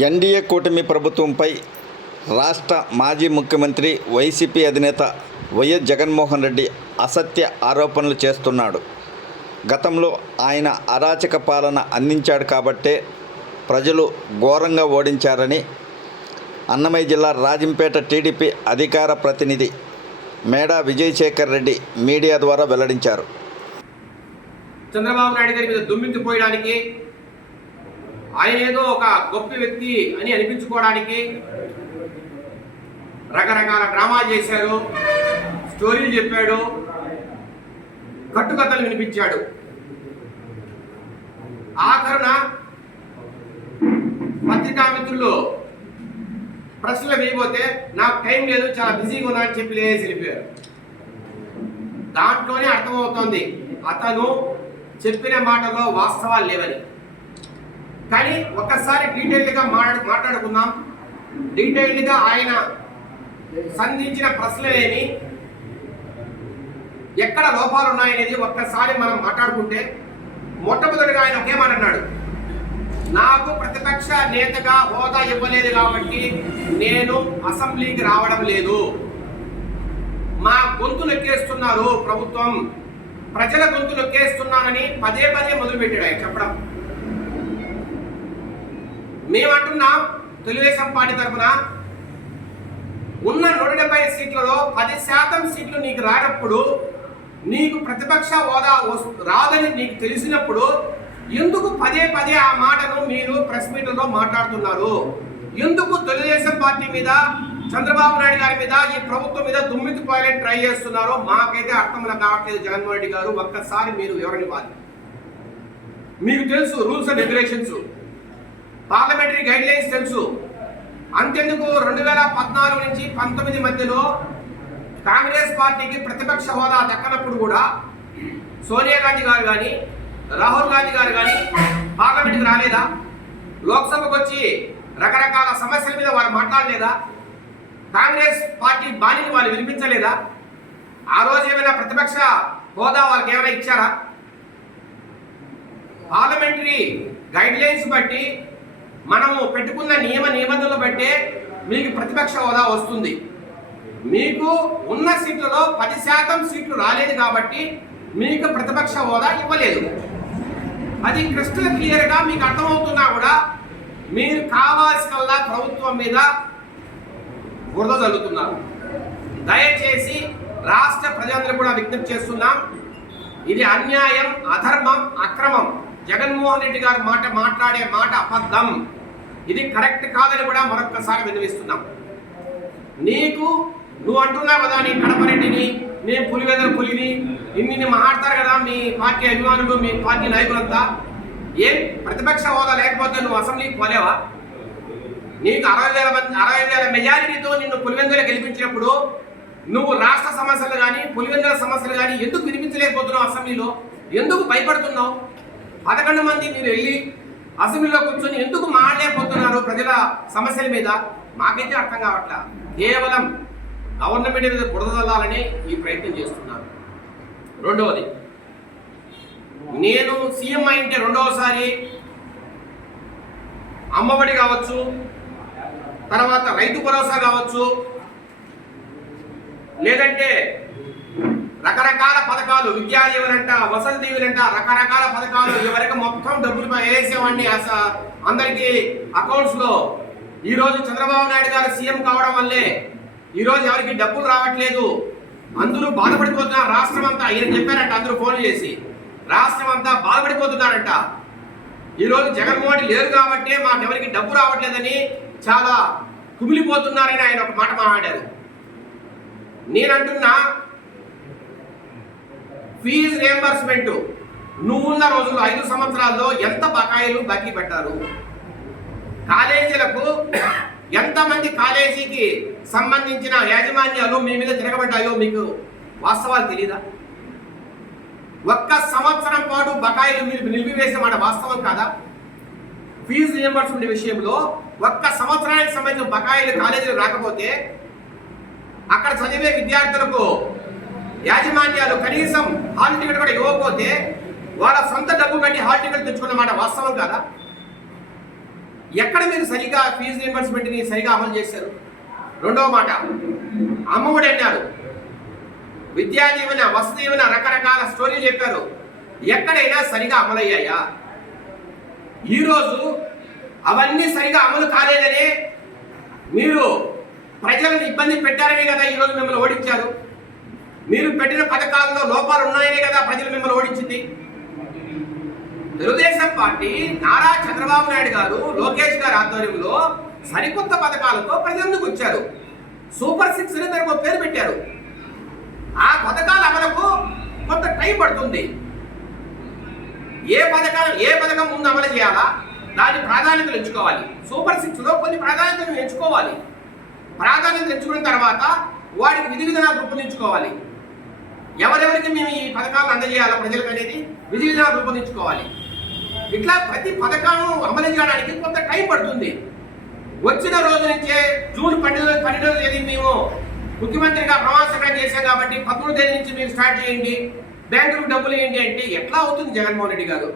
NDA కూటమి ప్రభుత్వంపై రాష్ట్ర మాజీ ముఖ్యమంత్రి వైసీపీ అధినేత వైఎస్ జగన్మోహన్ రెడ్డి అసత్య ఆరోపణలు చేస్తున్నాడు. గతంలో ఆయన అరాచక పాలన అందించాడు కాబట్టే ప్రజలు ఘోరంగా ఓడించారని అన్నమయ్య జిల్లా రాజంపేట టీడీపీ అధికార ప్రతినిధి మేడా విజయశేఖర్ రెడ్డి మీడియా ద్వారా వెల్లడించారు. చంద్రబాబు నాయుడు గారి మీద దుమ్మించిపోయడానికి, ఆయన ఏదో ఒక గొప్ప వ్యక్తి అని అనిపించుకోవడానికి రకరకాల డ్రామాలు చేశారు, స్టోరీలు చెప్పాడు, కట్టుకథలు వినిపించాడు. ఆఖరున పత్రికా మిత్రులు ప్రశ్నలు వేయబోతే నాకు టైం లేదు, చాలా బిజీగా ఉన్నా అని చెప్పి లేసి వెళ్ళిపోయారు. దాంట్లోనే అర్థమవుతోంది అతను చెప్పిన మాటల్లో వాస్తవాలు లేవని. కానీ ఒక్కసారి డీటెయిల్డ్గా మాట్లాడుకుందాం. డీటెయిల్డ్గా ఆయన సంధించిన ప్రశ్నలేని, ఎక్కడ లోపాలు ఉన్నాయనేది ఒక్కసారి మనం మాట్లాడుకుంటే, మొట్టమొదటిగా ఆయన ఒకే మాట అన్నాడు, నాకు ప్రతిపక్ష నేతగా హోదా ఇవ్వలేదు కాబట్టి నేను అసెంబ్లీకి రావడం లేదు. మా గొంతు నొక్కేస్తున్నారు ప్రభుత్వం, ప్రజల గొంతు నొక్కేస్తున్నానని పదే పదే మొదలుపెట్టాడు ఆయన చెప్పడం. మేమంటున్నాం తెలుగుదేశం పార్టీ తరఫున, ఉన్న 170 సీట్లలో 10% సీట్లు నీకు రానప్పుడు, నీకు ప్రతిపక్ష హోదా రాదని నీకు తెలిసినప్పుడు ఎందుకు పదే పదే ఆ మాటను మీరు ప్రెస్ మీట్లో మాట్లాడుతున్నారు? ఎందుకు తెలుగుదేశం పార్టీ మీద, చంద్రబాబు నాయుడు గారి మీద, ఈ ప్రభుత్వం మీద దుమ్మెత్తిపోయాలని ట్రై చేస్తున్నారో మాకైతే అర్థంలో కావట్లేదు. జగన్మోహన్ రెడ్డి గారు ఒక్కసారి మీరు వివరణ ఇవ్వాలి. మీకు తెలుసు rules and regulations, parliamentary guide lines తెలుసు. అంతెందుకు 2014 నుంచి 19 మధ్యలో కాంగ్రెస్ పార్టీకి ప్రతిపక్ష హోదా దక్కనప్పుడు కూడా సోనియా గాంధీ గారు కానీ, రాహుల్ గాంధీ గారు కానీ పార్లమెంట్కి రాలేదా? లోక్సభకు వచ్చి రకరకాల సమస్యల మీద వారు మాట్లాడలేదా? కాంగ్రెస్ పార్టీ బాణిని వాళ్ళు వినిపించలేదా? ఆ రోజు ఏమైనా ప్రతిపక్ష హోదా వాళ్ళకి ఏమైనా ఇచ్చారా? పార్లమెంటరీ గైడ్ లైన్స్ బట్టి, మనము పెట్టుకున్న నిబంధనలు బట్టే మీకు ప్రతిపక్ష హోదా వస్తుంది. మీకు ఉన్న సీట్లలో 10% సీట్లు రాలేదు కాబట్టి మీకు ప్రతిపక్ష హోదా ఇవ్వలేదు. అది క్రిస్టల్ క్లియర్గా మీకు అర్థమవుతున్నా కూడా మీరు కావాల్సినల్లా ప్రభుత్వం మీద బురద చల్లుతున్నారు. దయచేసి రాష్ట్ర ప్రజలందరూ కూడా విజ్ఞప్తి చేస్తున్నాం, ఇది అన్యాయం, అధర్మం, అక్రమం. జగన్మోహన్ రెడ్డి గారు మాట్లాడే మాట అబద్ధం. ఇది కరెక్ట్ కాదని కూడా మరొక్కసారి విన్నవిస్తున్నాం. నువ్వు అంటున్నావు కదా, నీ కడపరెడ్డిని, నేను పులివెదల పులిని, ఇన్ని మాట్లాడతారు కదా మీ పార్టీ అభిమానులు, మీ పార్టీ నాయకులంతా. ఏం ప్రతిపక్ష హోదా లేకపోతే నువ్వు అసెంబ్లీకి పోలేవా? నీకు 60,000 మెజారిటీతో నిన్ను పులివెందుల గెలిపించినప్పుడు నువ్వు రాష్ట్ర సమస్యలు కానీ, పులివెందుల సమస్యలు కానీ ఎందుకు వినిపించలేకపోతున్నావు? అసెంబ్లీలో ఎందుకు భయపడుతున్నావు? 11 మంది మీరు వెళ్ళి అసెంబ్లీలో కూర్చొని ఎందుకు మాట్లాడలేకపోతున్నారు ప్రజల సమస్యల మీద? మాకైతే అర్థం కావట్లా. కేవలం గవర్నమెంట్ మీద బురద చల్లాలని ఈ ప్రయత్నం చేస్తున్నారు. రెండవది, నేను సీఎం అయింటే రెండవసారి అమ్మఒడి కావచ్చు, తర్వాత రైతు భరోసా కావచ్చు, లేదంటే రకరకాల పథకాలు, విద్యా దీవెనంట, వసతి దీవెనంట, రకరకాల పథకాలు ఎవరికి మొత్తం డబ్బులు వేసేవాడిని అందరికీ అకౌంట్స్లో. ఈరోజు చంద్రబాబు నాయుడు గారు సీఎం కావడం వల్లే ఈరోజు ఎవరికి డబ్బులు రావట్లేదు, అందరూ బాధపడిపోతున్నారు. రాష్ట్రం అంతా, ఆయన చెప్పారంట అందరూ ఫోన్లు చేసి, రాష్ట్రం అంతా బాధపడిపోతున్నారంట. ఈరోజు జగన్మోహన్ రెడ్డి లేరు కాబట్టి మాకు ఎవరికి డబ్బు రావట్లేదని చాలా కుమిలిపోతున్నారని ఆయన ఒక మాట మాట్లాడారు. నేనంటున్నా, ఫీజు రియంబర్స్మెంట్ నువ్వున్న రోజుల్లో 5 సంవత్సరాల్లో ఎంత బకాయిలు బాకీ పెట్టారు? కాలేజీలకు ఎంతమంది కాలేజీకి సంబంధించిన యాజమాన్యాలు మీ మీద తిరగబడ్డాయో మీకు వాస్తవాలు తెలీదా? ఒక్క సంవత్సరం పాటు బకాయిలు మీరు నిలిపివేసే మాట వాస్తవం కాదా? ఫీజు రియంబర్స్మెంట్ విషయంలో ఒక్క సంవత్సరానికి సంబంధించిన బకాయిలు కాలేజీలు రాకపోతే, అక్కడ చదివే విద్యార్థులకు యాజమాన్యాలు కనీసం హాల్ టికెట్ కూడా ఇవ్వకపోతే వాళ్ళ సొంత డబ్బు కట్టి హాల్ టికెట్ తెచ్చుకున్న మాట వాస్తవం కాదా? ఎక్కడ మీరు సరిగా ఫీజు రీయింబర్స్మెంట్ని సరిగా అమలు చేశారు? రెండవ మాట, అమ్మఒడి అన్నారు, విద్యా దీవెన, వసతి దీవెన, రకరకాల స్టోరీలు చెప్పారు. ఎక్కడైనా సరిగా అమలయ్యాయా? ఈరోజు అవన్నీ సరిగా అమలు కాలేదనే మీరు ప్రజలను ఇబ్బంది పెట్టారనే కదా ఈరోజు మిమ్మల్ని ఓడించారు. మీరు పెట్టిన పథకాల్లో లోపాలు ఉన్నాయనే కదా ప్రజలు మిమ్మల్ని ఓడించింది. తెలుగుదేశం పార్టీ నారా చంద్రబాబు నాయుడు గారు, లోకేష్ గారి ఆధ్వర్యంలో సరికొత్త పథకాలతో ప్రజలకు వచ్చారు. సూపర్ 6 అని దానికి ఒక పేరు పెట్టారు. ఆ పథకాల అమలుకు కొంత టైం పడుతుంది. ఏ పథకం ముందు అమలు చేయాలా, దాని ప్రాధాన్యతలు ఎంచుకోవాలి. సూపర్ 6లో కొన్ని ప్రాధాన్యతలు ఎంచుకోవాలి. ప్రాధాన్యతలు ఎంచుకున్న తర్వాత వాటికి విధి విధానాలు రూపొందించుకోవాలి. ఎవరెవరికి మేము ఈ పథకాలను అందజేయాలా ప్రజలకు అనేది విధి విధానాలు రూపొందించుకోవాలి. ఇట్లా ప్రతి పథకాలను అమలు చేయడానికి కొంత టైం పడుతుంది. వచ్చిన రోజు నుంచే జూన్ 12వ తేదీ మేము ముఖ్యమంత్రిగా ప్రమాణ స్వీకారం చేశాం కాబట్టి 13వ తేదీ నుంచి మీరు స్టార్ట్ చేయండి, బ్యాంకులకు డబ్బులు వేయండి అంటే ఎట్లా అవుతుంది జగన్మోహన్ రెడ్డి గారు?